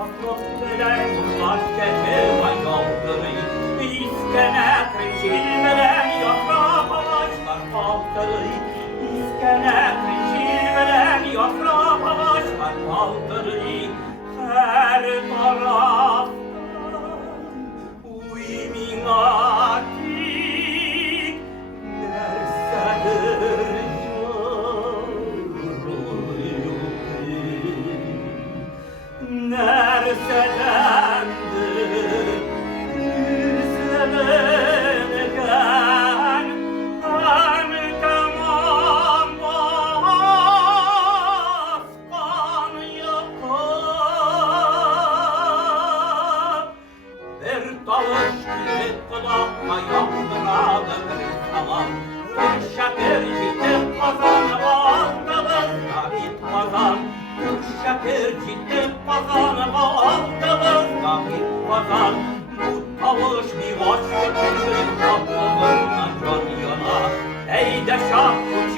Çatlak belen başkenti ayağları, İskene kırçilmeden yaprağı başlar paltarı, İskene kırçilmeden yaprağı başlar paltarı, her taraftan uyumin atik dersedir nersedendir yüzlemegen hem tamam baskan yakar bir talış gibi kulakma yaptıradı bir tamam bir şakir gidip kazanı aldınız David kazan bir şakir gidip kazanı aldınız David kazan bu tavuş bir başka bir tatlılığına can yana ey de şah bu